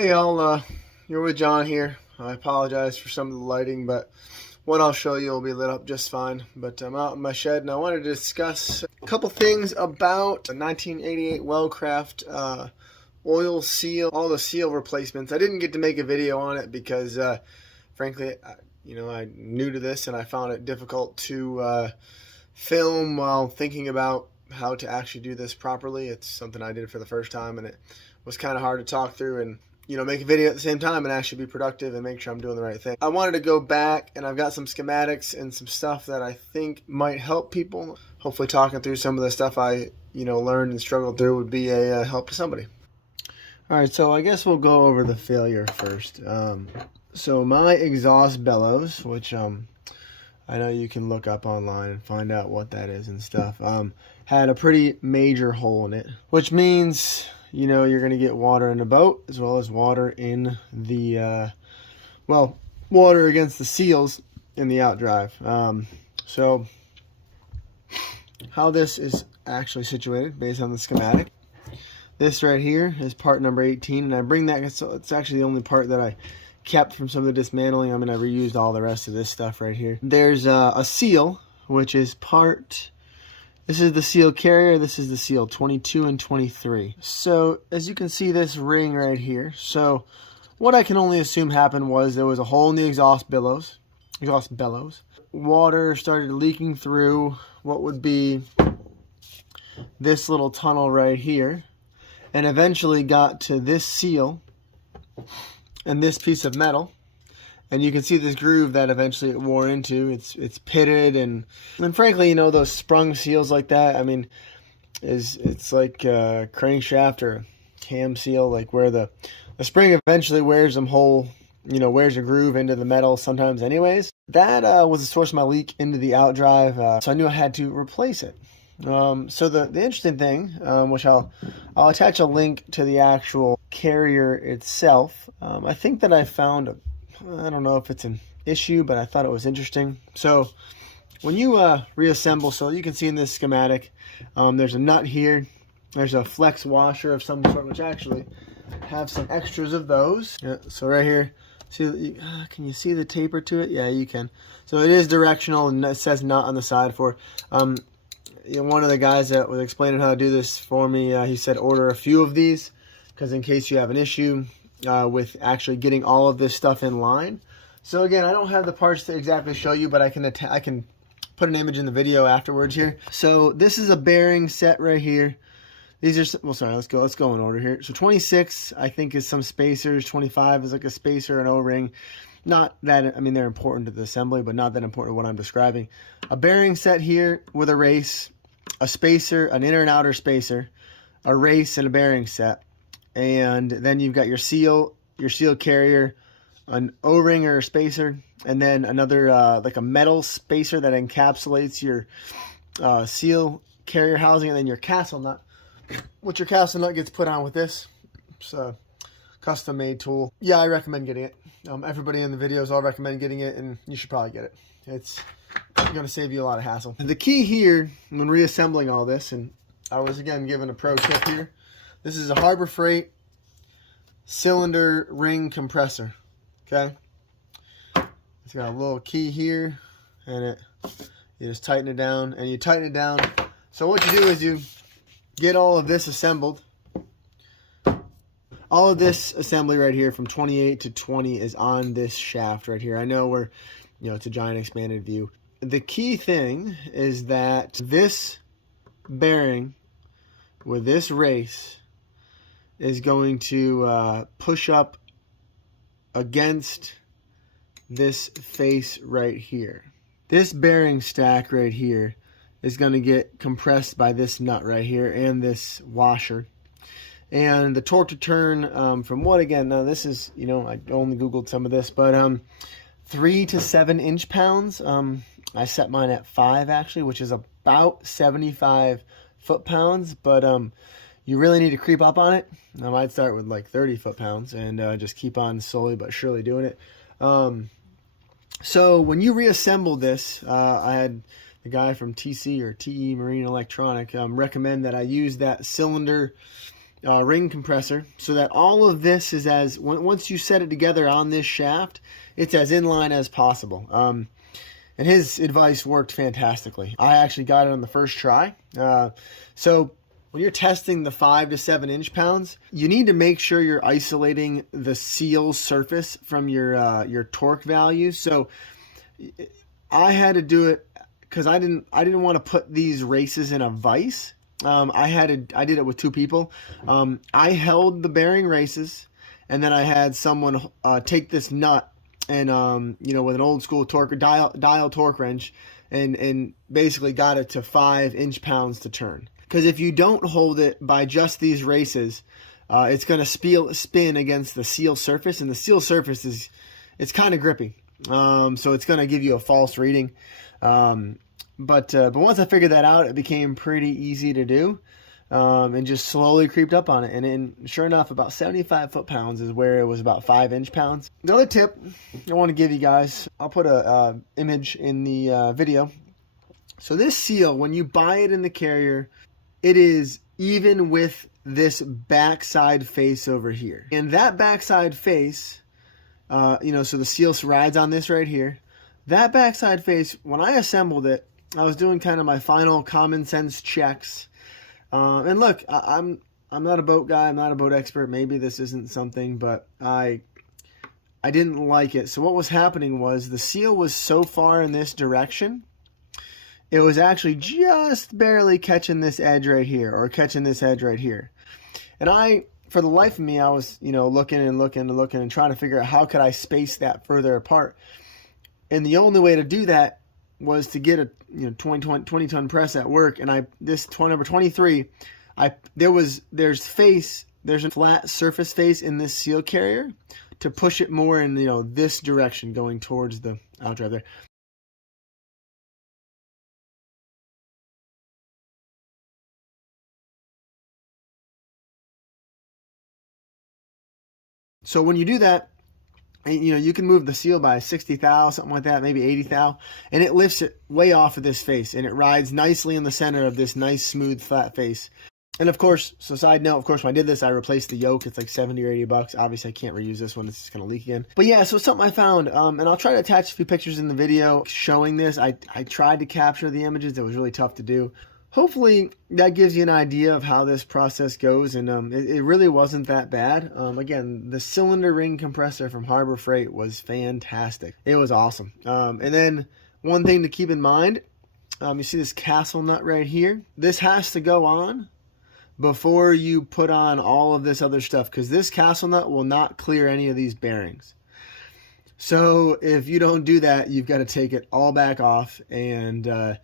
Hey y'all, you're with John here. I apologize for some of the lighting, but what I'll show you will be lit up just fine. But I'm out in my shed and I wanted to discuss a couple things about the 1988 Wellcraft oil seal, all the seal replacements. I didn't get to make a video on it because, frankly, I'm new to this and I found it difficult to film while thinking about how to actually do this properly. It's something I did for the first time and it was kind of hard to talk through and make a video at the same time and actually be productive and make sure I'm doing the right thing. I wanted to go back and I've got some schematics and some stuff that I think might help people. Hopefully talking through some of the stuff I, learned and struggled through would be a help to somebody. All right, so I guess we'll go over the failure first. So my exhaust bellows, which I know you can look up online and find out what that is and stuff, had a pretty major hole in it, which means you're going to get water in the boat as well as water in the, water against the seals in the Outdrive. So how this is actually situated based on the schematic. This right here is part number 18, and I bring that, so it's actually the only part that I kept from some of the dismantling. I mean, I reused all the rest of this stuff right here. There's a seal, which is part... This is the seal carrier, this is the seal 22 and 23. So as you can see this ring right here, so what I can only assume happened was there was a hole in the exhaust bellows. Water started leaking through what would be this little tunnel right here and eventually got to this seal and this piece of metal. And you can see this groove that eventually it wore into. It's pitted and frankly, those sprung seals like that, I mean, it's like a crankshaft or a cam seal, like where the spring eventually wears them whole, wears a groove into the metal sometimes anyways. That was the source of my leak into the Outdrive, so I knew I had to replace it. So the interesting thing, which I'll attach a link to the actual carrier itself. I think that I found I don't know if it's an issue, but I thought it was interesting. So when you reassemble, so you can see in this schematic, there's a nut here. There's a flex washer of some sort, which actually have some extras of those. Yeah, so right here, see, can you see the taper to it? Yeah, you can. So it is directional, and it says nut on the side for. One of the guys that was explaining how to do this for me, he said order a few of these, because in case you have an issue with actually getting all of this stuff in line. So again, I don't have the parts to exactly show you, but I can put an image in the video afterwards here. So this is a bearing set right here. These are, well, sorry, let's go in order here. So 26, I think, is some spacers. 25 is like a spacer, an O-ring. Not that, I mean, they're important to the assembly, but not that important to what I'm describing. A bearing set here with a race, a spacer, an inner and outer spacer, a race, and a bearing set. And then you've got your seal carrier, an O-ring or a spacer, and then another like a metal spacer that encapsulates your seal carrier housing, and then your castle nut, which your castle nut gets put on with this. It's a custom made tool. Yeah, I recommend getting it. Everybody in the videos all recommend getting it, and you should probably get it. It's going to save you a lot of hassle. The key here when reassembling all this, and I was again given a pro tip here. This is a Harbor Freight cylinder ring compressor, okay? It's got a little key here, and you just tighten it down, and you tighten it down. So what you do is you get all of this assembled. All of this assembly right here from 28 to 20 is on this shaft right here. I know it's a giant expanded view. The key thing is that this bearing with this race is going to push up against this face right here. This bearing stack right here is going to get compressed by this nut right here and this washer. And the torque to turn from what, again, now this is, I only Googled some of this, but 3 to 7 inch-pounds. I set mine at 5 actually, which is about 75 foot-pounds, but you really need to creep up on it. I'd start with like 30 foot-pounds and just keep on slowly but surely doing it. So when you reassemble this, I had the guy from TC or TE Marine Electronic recommend that I use that cylinder ring compressor so that all of this is once you set it together on this shaft, it's as in line as possible. And his advice worked fantastically. I actually got it on the first try. So when you're testing the 5 to 7 inch-pounds, you need to make sure you're isolating the seal surface from your torque value. So I had to do it because I didn't want to put these races in a vise. I did it with 2 people. I held the bearing races, and then I had someone take this nut and with an old school torque dial torque wrench and basically got it to 5 inch-pounds to turn. Because if you don't hold it by just these races, it's going to spin against the seal surface, and the seal surface it's kind of grippy. So it's going to give you a false reading. But once I figured that out, it became pretty easy to do, and just slowly creeped up on it. And sure enough, about 75 foot-pounds is where it was about 5 inch-pounds. Another tip I want to give you guys, I'll put a image in the video. So this seal, when you buy it in the carrier, it is even with this backside face over here. And that backside face, so the seal rides on this right here. That backside face, when I assembled it, I was doing kind of my final common sense checks. And look, I'm not a boat guy. I'm not a boat expert. Maybe this isn't something, but I didn't like it. So what was happening was the seal was so far in this direction, it was actually just barely catching this edge right here, or catching this edge right here. And for the life of me, I was, looking and trying to figure out how could I space that further apart. And the only way to do that was to get a 20 ton press at work. And this number 23, there's a flat surface face in this seal carrier to push it more in this direction going towards the Outdrive there. So when you do that, you can move the seal by 60 thou, something like that, maybe 80 thou, and it lifts it way off of this face, and it rides nicely in the center of this nice, smooth, flat face. And of course, so side note, when I did this, I replaced the yoke. It's like 70 or 80 bucks. Obviously, I can't reuse this one. It's just going to leak again. But yeah, so something I found, and I'll try to attach a few pictures in the video showing this. I tried to capture the images. It was really tough to do. Hopefully that gives you an idea of how this process goes, and it really wasn't that bad. Again, the cylinder ring compressor from Harbor Freight was fantastic. It was awesome. And then one thing to keep in mind, you see this castle nut right here? This has to go on before you put on all of this other stuff, because this castle nut will not clear any of these bearings. So if you don't do that, you've got to take it all back off and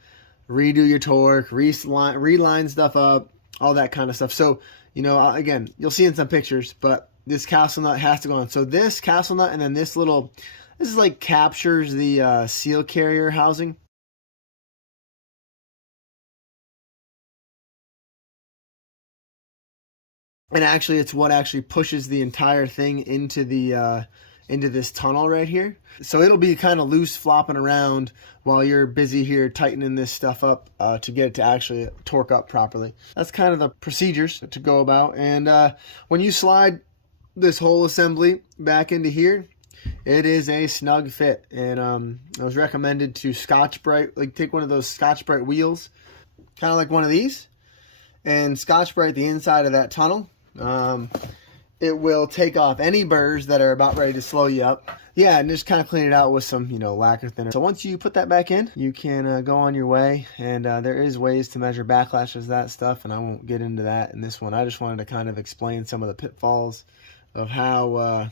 redo your torque, reline stuff up, all that kind of stuff. So, again, you'll see in some pictures, but this castle nut has to go on. So this castle nut and then this is like captures the seal carrier housing. And actually, it's what actually pushes the entire thing into this tunnel right here. So it'll be kind of loose flopping around while you're busy here tightening this stuff up to get it to actually torque up properly. That's kind of the procedures to go about. And when you slide this whole assembly back into here, it is a snug fit. And it was recommended to Scotch-Brite, like take one of those Scotch-Brite wheels, kind of like one of these, and Scotch-Brite the inside of that tunnel. It will take off any burrs that are about ready to slow you up. Yeah, and just kind of clean it out with some, lacquer thinner. So once you put that back in, you can go on your way. And there is ways to measure backlashes, that stuff, and I won't get into that in this one. I just wanted to kind of explain some of the pitfalls of how,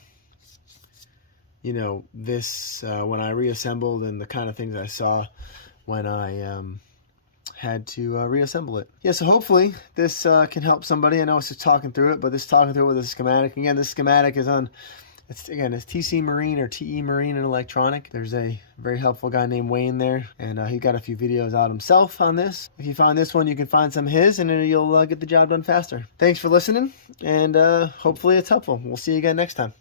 this, when I reassembled, and the kind of things I saw when I had to reassemble it. Yeah, so hopefully this can help somebody. I know it's just talking through it, but this talking through it with a schematic. Again, this schematic is on, it's TC Marine or TE Marine and Electronic. There's a very helpful guy named Wayne there, and he got a few videos out himself on this. If you find this one, you can find some of his, and then you'll get the job done faster. Thanks for listening, and hopefully it's helpful. We'll see you again next time.